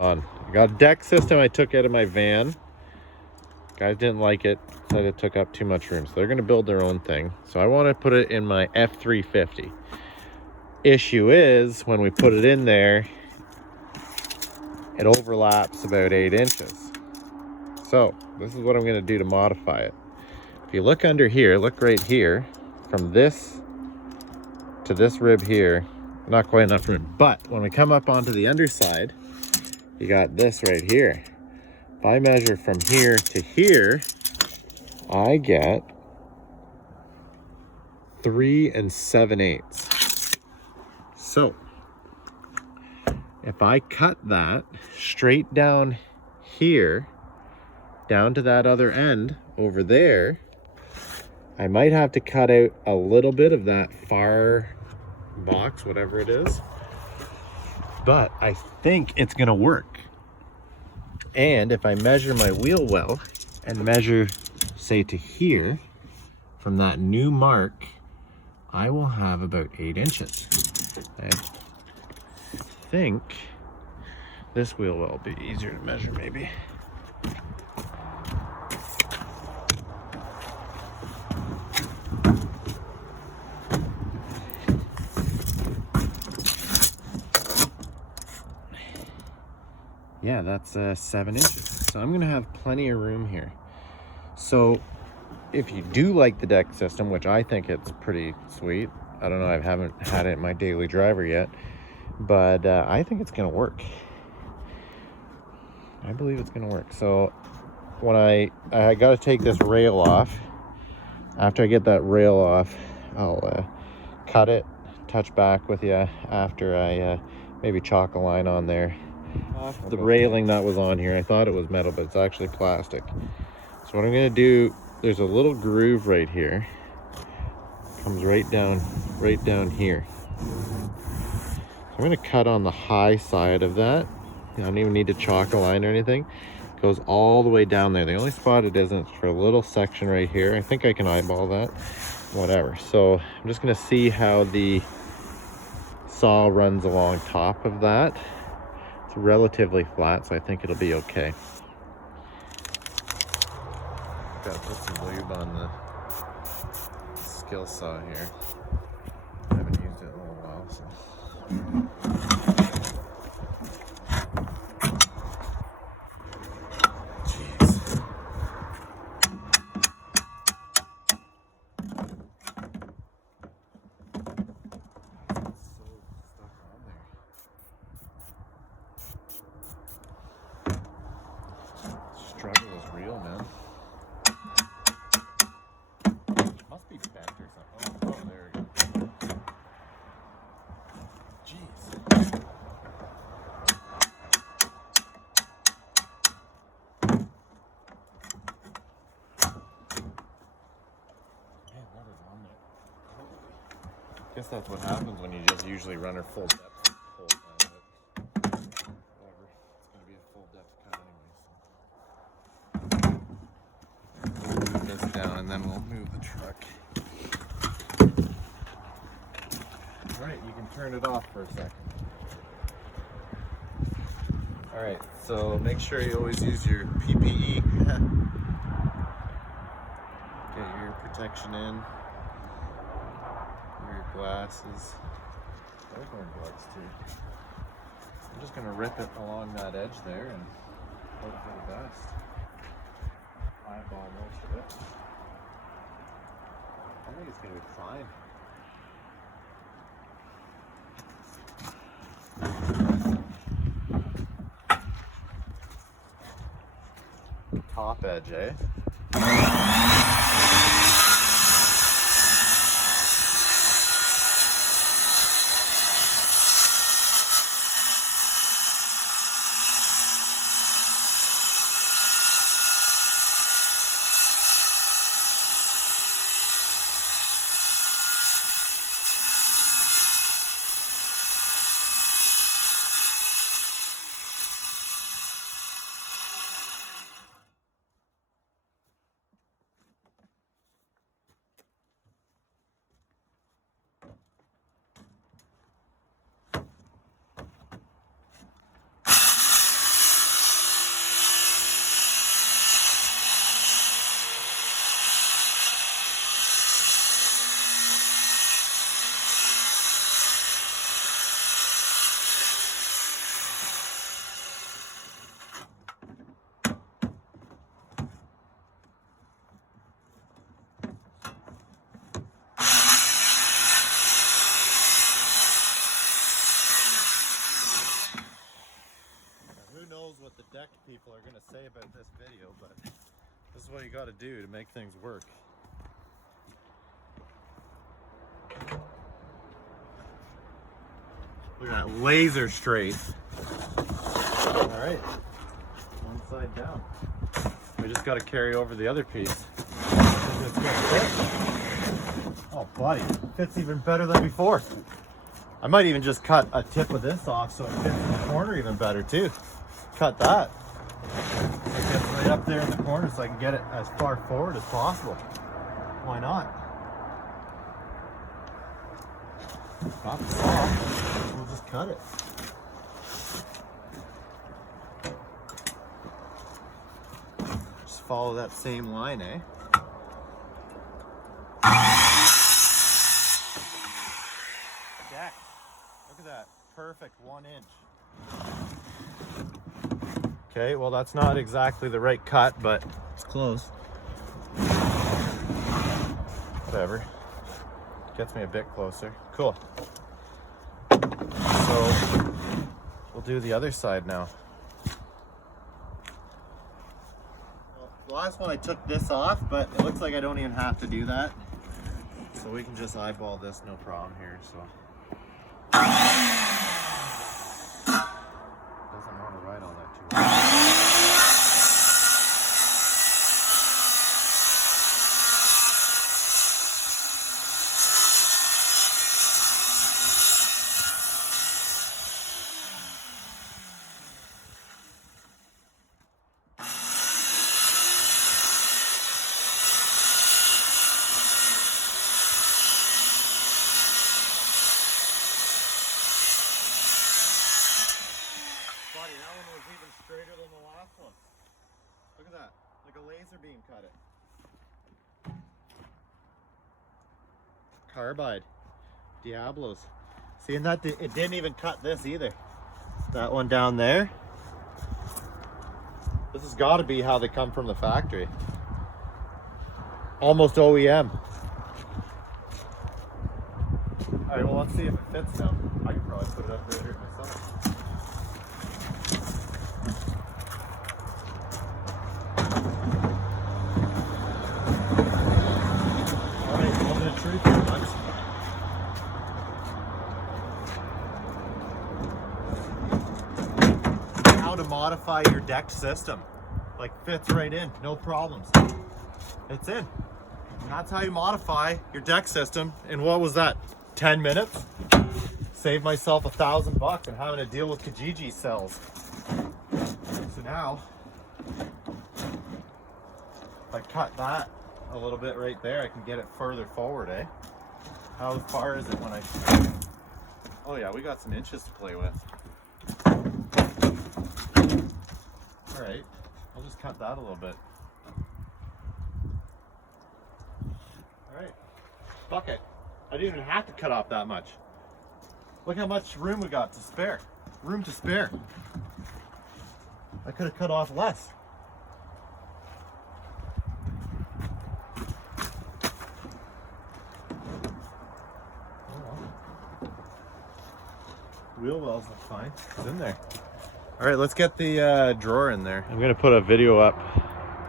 I got a deck system I took out of my van. Guys didn't like it, said it took up too much room, so they're going to build their own thing. So I want to put it in my F350. Issue is, when we put it in there, it overlaps about 8 inches. So this is what I'm going to do to modify it. If you look under here, look right here, from this to this rib here, not quite enough room. But when we come up onto the underside, you got this right here. If I measure from here to here, I get 3 7/8. So if I cut that straight down here, down to that other end over there, I might have to cut out a little bit of that far box, whatever it is, but I think it's gonna work. And if I measure my wheel well and measure, say, to here, from that new mark, I will have about 8 inches. I think this wheel well will be easier to measure, maybe. Yeah, that's 7 inches. So I'm gonna have plenty of room here. So if you do like the deck system, which I think it's pretty sweet, I don't know, I haven't had it in my daily driver yet, but I think it's gonna work. I believe it's gonna work. So when I gotta take this rail off. After I get that rail off, I'll cut it, touch back with you after I maybe chalk a line on there. The railing that was on here, I thought it was metal, but it's actually plastic. So what I'm gonna do, there's a little groove right here. Comes right down here. So I'm gonna cut on the high side of that. I don't even need to chalk a line or anything. It goes all the way down there. The only spot it isn't is for a little section right here. I think I can eyeball that. Whatever. So I'm just gonna see how the saw runs along top of that. It's relatively flat, so I think it'll be okay. Gotta put some lube on the skill saw here. I haven't used it in a little while, so. Jeez. It's so stuck on there. Struggle is real, man. Must be bent or something. Oh, there we go. Jeez. Man, that is on there. I guess that's what happens when you just usually run her full depth the whole time. But whatever. It's going to be a full depth cut anyway. So. Move this down and then we'll move the truck. Alright, you can turn it off for a second. Alright, so make sure you always use your PPE. Get your protection in. Your glasses. I was wearing gloves too. I'm just going to rip it along that edge there and hope for the best. Eyeball most of it. I think it's going to be fine. Top edge, eh? who knows what the deck people are gonna say about this video, but this is what you gotta do to make things work. Look at that, laser straight. All right, one side down. We just gotta carry over the other piece. It's gonna fit. Oh buddy, fits even better than before. I might even just cut a tip of this off so it fits in the corner even better too. Cut that. It gets right up there in the corner so I can get it as far forward as possible. Why not? Got the saw. We'll just cut it. Just follow that same line, eh? Deck. Look at that. Perfect 1 inch. Okay, well that's not exactly the right cut, but it's close. Whatever. Gets me a bit closer. Cool. So we'll do the other side now. Well, the last one I took this off, but it looks like I don't even have to do that. So we can just eyeball this, no problem here. So doesn't want to ride all that too much. Buddy, that one was even straighter than the last one. Look at that, like a laser beam cut it. Carbide, Diablos. See, and that it didn't even cut this either. That one down there. This has got to be how they come from the factory. Almost OEM. All right, well let's see if it fits now. I could probably put it up right here myself. How to modify your deck system. Like fits right in, no problems. It's in. And that's how you modify your deck system. And what was that? 10 minutes? Saved myself $1,000 and having to deal with Kijiji cells. So now, if I cut that a little bit right there, I can get it further forward, eh? How far is it when I... Oh yeah, we got some inches to play with. All right, I'll just cut that a little bit. All right, fuck it. I didn't even have to cut off that much. Look how much room we got to spare. Room to spare. I could have cut off less. Wheel wells look fine. It's in there. All right, let's get the drawer in there. I'm gonna put a video up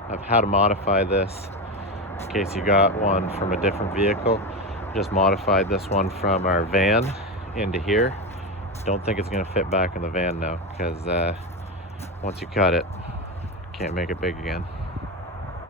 of how to modify this in case you got one from a different vehicle. Just modified this one from our van into here. Don't think it's gonna fit back in the van now because once you cut it, can't make it big again.